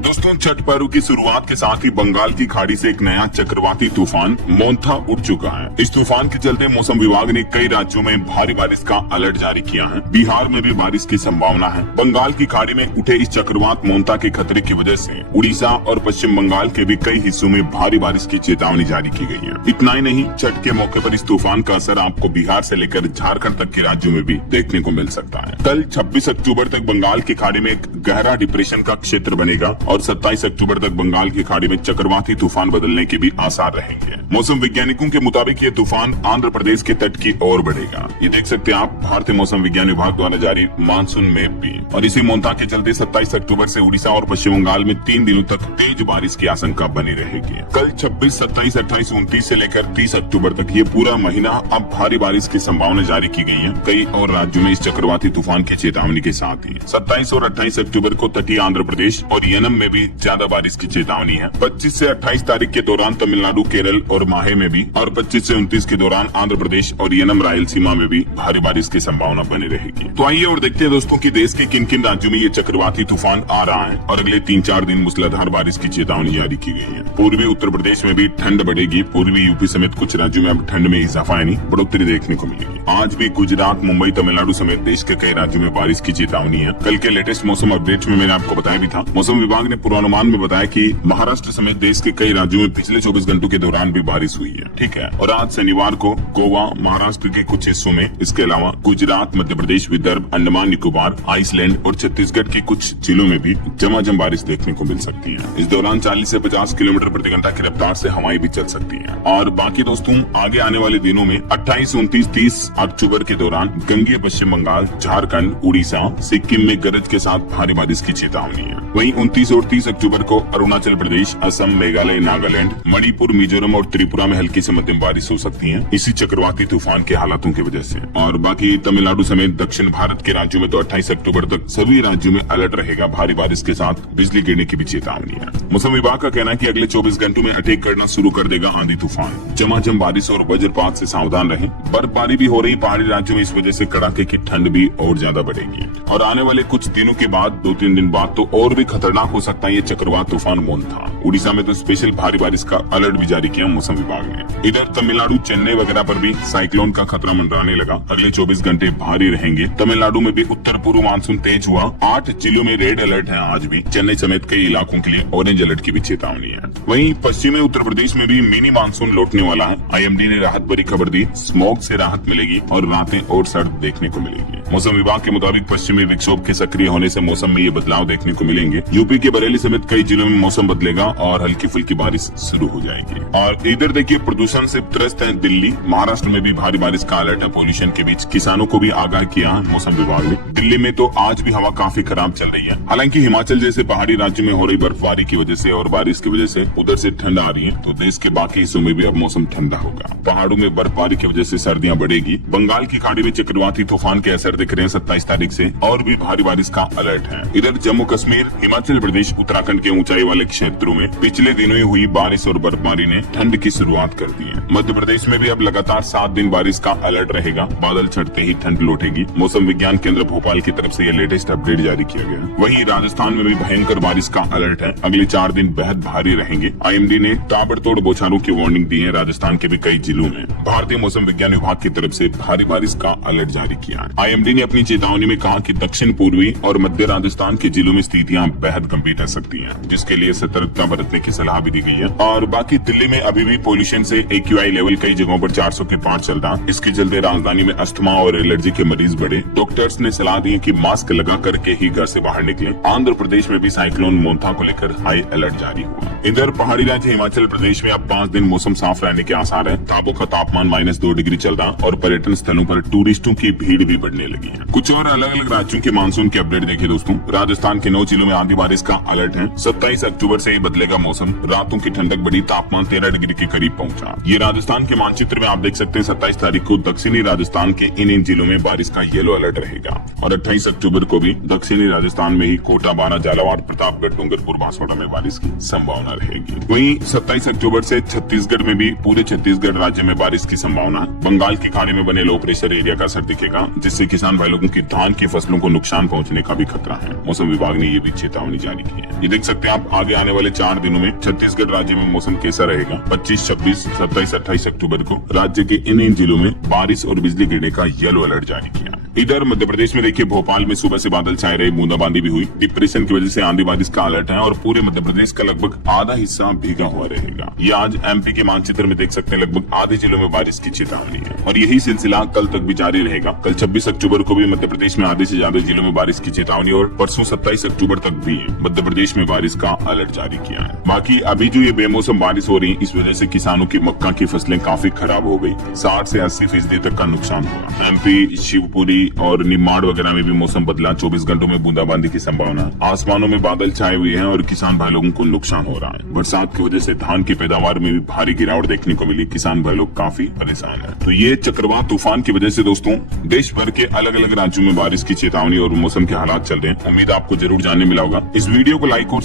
दोस्तों, छठ पर्व की शुरुआत के साथ ही बंगाल की खाड़ी से एक नया चक्रवाती तूफान मोंथा उठ चुका है। इस तूफान के चलते मौसम विभाग ने कई राज्यों में भारी बारिश का अलर्ट जारी किया है। बिहार में भी बारिश की संभावना है। बंगाल की खाड़ी में उठे इस चक्रवात मोंथा के खतरे की वजह से उड़ीसा और पश्चिम बंगाल के भी कई हिस्सों में भारी बारिश की चेतावनी जारी की गई है। इतना ही नहीं, छठ के मौके पर इस तूफान का असर आपको बिहार से लेकर झारखंड तक के राज्यों में भी देखने को मिल सकता है। कल 26 अक्टूबर तक बंगाल की खाड़ी में एक गहरा डिप्रेशन का क्षेत्र बनेगा और 27 अक्टूबर तक बंगाल की खाड़ी में चक्रवाती तूफान बदलने के भी आसार रहेंगे। मौसम वैज्ञानिकों के मुताबिक ये तूफान आंध्र प्रदेश के तट की ओर बढ़ेगा। ये देख सकते हैं आप भारतीय मौसम विज्ञान विभाग द्वारा जारी मानसून मैप भी। और इसी मोंथा के चलते 27 अक्टूबर से उड़ीसा और पश्चिम बंगाल में 3 दिनों तक तेज बारिश की आशंका बनी रहेगी। कल 26, 27, 28, 29 से लेकर 30 अक्टूबर तक ये पूरा महीना अब भारी बारिश की संभावना जारी की गई है कई और राज्यों में इस चक्रवाती तूफान की चेतावनी के साथ ही। 27 और 28 अक्टूबर को तटीय आंध्र प्रदेश और येनम में भी ज्यादा बारिश की चेतावनी है। 25 से 28 तारीख के दौरान तमिलनाडु, केरल और माहे में भी, और 25 से 29 के दौरान आंध्र प्रदेश और येनम रायलसीमा में भी भारी बारिश की संभावना बनी रहेगी। तो आइए और देखते हैं दोस्तों कि देश के किन किन राज्यों में ये चक्रवाती तूफान आ रहा है और अगले 3-4 दिन मूसलाधार बारिश की चेतावनी जारी की गई है। पूर्वी उत्तर प्रदेश में भी ठंड बढ़ेगी। पूर्वी यूपी समेत कुछ राज्यों में अब ठंड में इजाफा यानी बढ़ोतरी देखने को मिलेगी। आज भी गुजरात, मुंबई, तमिलनाडु समेत देश के कई राज्यों में बारिश की चेतावनी है। कल के लेटेस्ट मौसम अपडेट में मैंने आपको बताया भी था। मौसम विभाग ने पूर्वानुमान में बताया कि महाराष्ट्र समेत देश के कई राज्यों में पिछले 24 घंटों के दौरान भी बारिश हुई है। ठीक है। और आज शनिवार को गोवा, महाराष्ट्र के कुछ हिस्सों में, इसके अलावा गुजरात, मध्य प्रदेश, विदर्भ, अंडमान निकोबार, आइसलैंड और छत्तीसगढ़ के कुछ जिलों में भी झमाझम बारिश देखने को मिल सकती है। इस दौरान 40 से 50 किलोमीटर प्रति घंटा की रफ्तार से हवाएं भी चल सकती हैं। और बाकी दोस्तों, आगे आने वाले दिनों में 28, 29, 30 अक्टूबर के दौरान गंगेय पश्चिम बंगाल, झारखंड, उड़ीसा, सिक्किम में गरज के साथ भारी बारिश की चेतावनी है। वहीं 29 और 30 अक्टूबर को अरुणाचल प्रदेश, असम, मेघालय, नागालैंड, मणिपुर, मिजोरम और त्रिपुरा में हल्की से मध्यम बारिश हो सकती है इसी चक्रवाती तूफान के हालातों की वजह से। और बाकी तमिलनाडु समेत दक्षिण भारत के राज्यों में तो 28 अक्टूबर तक सभी राज्यों में अलर्ट रहेगा। भारी बारिश के साथ बिजली गिरने की भी चेतावनी है। मौसम विभाग का कहना है कि अगले 24 घंटों में अटैक करना शुरू कर देगा आंधी तूफान। झमाझम बारिश और वज्रपात से सावधान रहें। बर्फबारी भी हो रही पहाड़ी राज्यों में, इस वजह से कड़ाके की ठंड भी और ज्यादा बढ़ेगी। और आने वाले कुछ दिनों के बाद, 2-3 दिन बाद तो और भी खतरनाक हो सकता है ये चक्रवात तूफान मोंथा। उड़ीसा में तो स्पेशल भारी बारिश का अलर्ट भी जारी किया मौसम विभाग ने। इधर तमिलनाडु, चेन्नई वगैरह पर भी साइक्लोन का खतरा मंडराने लगा। अगले 24 घंटे भारी रहेंगे। तमिलनाडु में भी उत्तर पूर्व मानसून तेज हुआ। 8 जिलों में रेड अलर्ट है आज भी। चेन्नई समेत कई इलाकों के लिए ऑरेंज अलर्ट की भी चेतावनी है। वहीं पश्चिमी उत्तर प्रदेश में भी मिनी मानसून लौटने वाला है। आईएमडी ने राहत भरी खबर दी। स्मॉग से राहत मिलेगी और रातें और सर्द देखने को मिलेगी। मौसम विभाग के मुताबिक पश्चिमी विक्षोभ के सक्रिय होने से मौसम में ये बदलाव देखने को मिलेंगे। यूपी के बरेली समेत कई जिलों में मौसम बदलेगा और हल्की फुल्की बारिश शुरू हो जाएगी। और इधर देखिए, प्रदूषण से त्रस्त है दिल्ली। महाराष्ट्र में भी भारी बारिश का अलर्ट है। पोल्यूशन के बीच किसानों को भी आगाह किया है मौसम विभाग ने। दिल्ली में तो आज भी हवा काफी खराब चल रही है। हालांकि हिमाचल जैसे पहाड़ी राज्यों में हो रही बर्फबारी की वजह से और बारिश की वजह से उधर से ठंड आ रही है, तो देश के बाकी हिस्सों में भी अब मौसम ठंडा होगा। पहाड़ों में बर्फबारी की वजह से सर्दियां बढ़ेगी। बंगाल की खाड़ी में चक्रवाती तूफान के असर दिख रहे हैं 27 तारीख से, और भी भारी बारिश का अलर्ट है। इधर जम्मू कश्मीर, हिमाचल प्रदेश, उत्तराखंड के ऊंचाई वाले क्षेत्रों में पिछले दिनों ही हुई बारिश और बर्फबारी ने ठंड की शुरुआत कर दी है। मध्य प्रदेश में भी अब लगातार 7 दिन बारिश का अलर्ट रहेगा। बादल छटते ही ठंड लौटेगी। मौसम विज्ञान केंद्र भोपाल की तरफ से यह लेटेस्ट अपडेट जारी किया गया। वहीं राजस्थान में भी भयंकर बारिश का अलर्ट है। अगले 4 दिन बेहद भारी रहेंगे। आईएमडी ने ताबड़तोड़ बौछारों की वार्निंग दी है राजस्थान के भी कई जिलों में। भारतीय मौसम विज्ञान विभाग की तरफ से भारी बारिश का अलर्ट जारी किया है। आईएमडी ने अपनी चेतावनी में कहा कि दक्षिण पूर्वी और मध्य राजस्थान के जिलों में स्थितियां बेहद गंभीर रह सकती हैं, जिसके लिए सतर्कता बरतने की सलाह भी दी गई है। और बाकी दिल्ली में अभी भी पोल्यूशन से AQI लेवल कई जगहों पर 400 के पार चल रहा। इसके चलते राजधानी में अस्थमा और एलर्जी के मरीज बढ़े। डॉक्टर्स ने सलाह दी है कि मास्क लगा करके ही घर से बाहर निकलें। आंध्र प्रदेश में भी साइक्लोन मोंथा को लेकर हाई अलर्ट जारी हुआ। इधर पहाड़ी राज्य हिमाचल प्रदेश में अब 5 दिन मौसम साफ रहने के आसार है। ताबो का तापमान -2 डिग्री चल रहा और पर्यटन स्थलों पर टूरिस्टों की भीड़ भी बढ़ने लगी है। कुछ और अलग अलग राज्यों के मानसून के अपडेट देखिए दोस्तों। राजस्थान के 9 जिलों में आंधी बारिश का अलर्ट है। 27 अक्टूबर से ही बदलेगा मौसम। रातों की ठंडक बढ़ी, तापमान 13 डिग्री के करीब पहुंचा। ये राजस्थान के मानचित्र में आप देख सकते हैं। 27 तारीख को दक्षिणी राजस्थान के इन जिलों में बारिश का येलो अलर्ट रहेगा। और 28 अक्टूबर को भी दक्षिणी राजस्थान में ही कोटा, बारा, झालावाड़, प्रतापगढ़, डूंगरपुर, बांसवाड़ा में बारिश की संभावना रहेगी। वहीं 27 अक्टूबर से छत्तीसगढ़ में भी पूरे छत्तीसगढ़ राज्य में बारिश की संभावना है। बंगाल की खाड़ी में बने लो प्रेशर एरिया का असर दिखेगा, जिससे कि किसान भाई लोगों की धान की फसलों को नुकसान पहुंचने का भी खतरा है। मौसम विभाग ने ये भी चेतावनी जारी की है। ये देख सकते हैं आप आगे आने वाले 4 दिनों में छत्तीसगढ़ राज्य में मौसम कैसा रहेगा। 25, 26, 27, 28 अक्टूबर को राज्य के इन जिलों में बारिश और बिजली गिरने का येलो अलर्ट जारी किया। इधर मध्य प्रदेश में देखिए भोपाल में सुबह से बादल छाए रहे, बूंदाबांदी भी हुई। डिप्रेशन की वजह से आंधी बारिश का अलर्ट है और पूरे मध्य प्रदेश का लगभग आधा हिस्सा भीगा हुआ रहेगा। ये आज एमपी के मानचित्र में देख सकते हैं लगभग आधे जिलों में बारिश की चेतावनी है और यही सिलसिला कल तक भी जारी रहेगा। कल 26 अक्टूबर को भी मध्य प्रदेश में आधे से ज्यादा जिलों में बारिश की चेतावनी और परसों 27 अक्टूबर तक भी मध्य प्रदेश में बारिश का अलर्ट जारी किया है। बाकी अभी जो ये बेमौसम बारिश हो रही है इस वजह से किसानों की मक्का की फसलें काफी खराब हो गई। 60 से 80% तक का नुकसान हुआ। एमपी, शिवपुरी और निमाड़ वगैरह में भी मौसम बदला। 24 घंटों में बूंदाबांदी की संभावना। आसमानों में बादल छाए हुए हैं और किसान भाई लोगों को नुकसान हो रहा है। बरसात की वजह से धान की पैदावार में भी भारी गिरावट देखने को मिली। किसान भाई लोग काफी परेशान है। तो ये चक्रवात तूफान की वजह से दोस्तों देश भर के अलग अलग राज्यों में बारिश की चेतावनी और मौसम के हालात चल रहे हैं। उम्मीद आपको जरूर जानने मिला होगा। इस वीडियो को लाइक और